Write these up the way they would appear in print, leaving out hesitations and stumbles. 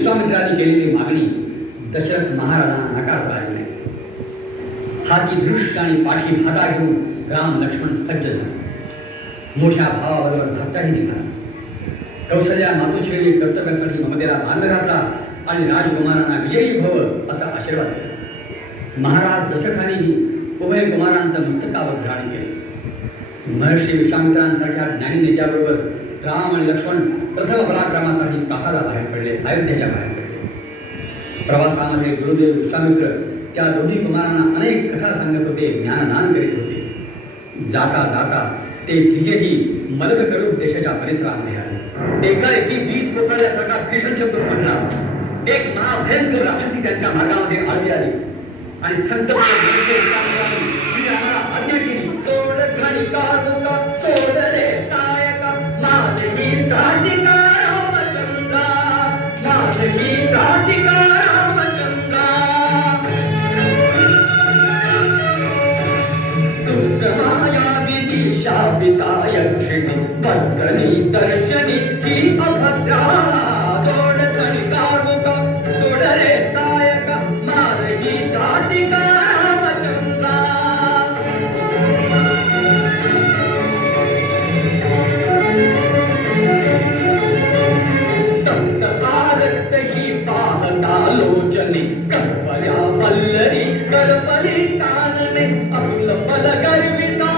विश्वामित्रांनी केलेली मागणी दशरथ महाराजांना नाकारता आली नाही. हाती धनुष्य आणि पाठी भाता घेऊन राम लक्ष्मण सज्ज झाले. मोठ्या भावाबरोबर धाकटाही निघाला. कौशल्या मातोश्रीने कर्तव्यासाठी ममतेला बांध घातला आणि राजकुमारांना विजयी भव असा आशीर्वाद दिला. महाराज दशरथानेही उभय कुमारांचं मस्तकावर ग्रहण केले. महर्षी विश्वामित्रांसारख्या ज्ञानी नेत्याबरोबर राम आणि लक्ष्मण प्रथम पराक्रमासाठी कासाला बाहेर पडले, अयोध्येच्या बाहेर पडले. प्रवासामध्ये गुरुदेव विश्वामित्र त्या दोन्ही कुमारांना अनेक कथा सांगत होते, ज्ञानदान करीत होते. जाता जाता ते तिघेही मदत करून देशाच्या परिसरामध्ये आले. एकाएकी वीज कोसळल्यासारखा भीषण शब्द पडला. एक महाभयंकर राक्षसी त्यांच्या मार्गामध्ये आली आली आणि संतप्त श्रीरामाला आज्ञा केली, सोड घणिका सोड रे सायका माझी काटिका रामचंद्रा, माझी काटिका रामचंद्रा. दुष्ट माया विधी शापिता यक्षिणी वर्तनी दर्शनी ही अभद्रा. सोड घणिका सोड रे सायका माझी काटिका रामचंद्रा. लोचनी करपल्या पल्लरी करपली कानने अकुल पल गर्विता,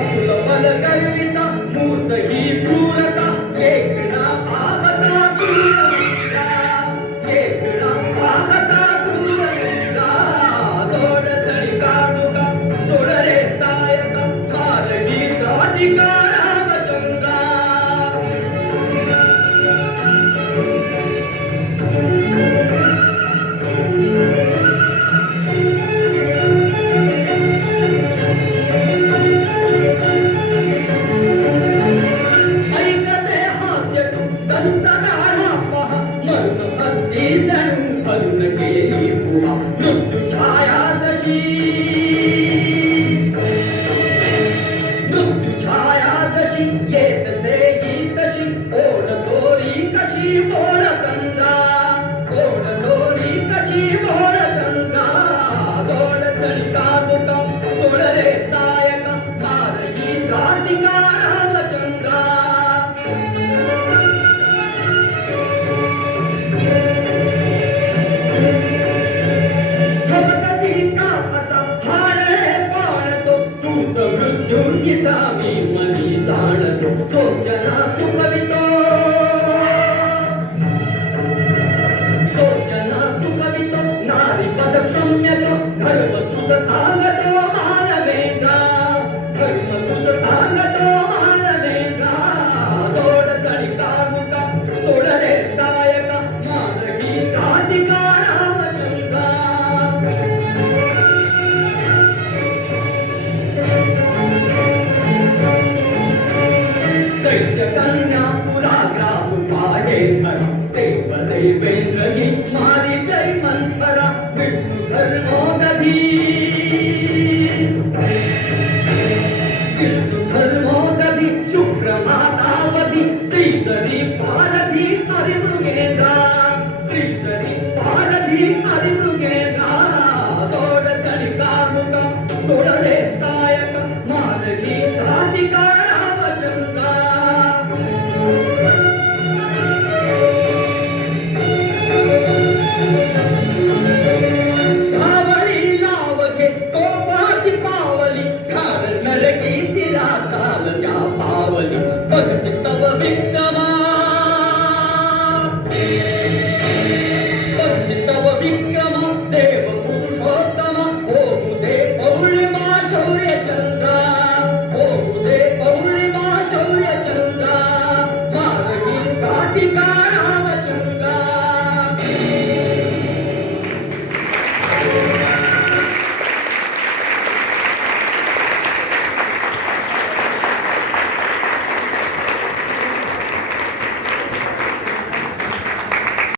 अकुल पल गर्विता मूर्त ही क्रूरता. एकना पाहता क्रूरमित्रा, एकना पाहता क्रूरमित्रा. सोड झणिका तुका सोड रे सायका माझी काटिका रामचंद्रा. शुक्र मातावधी श्री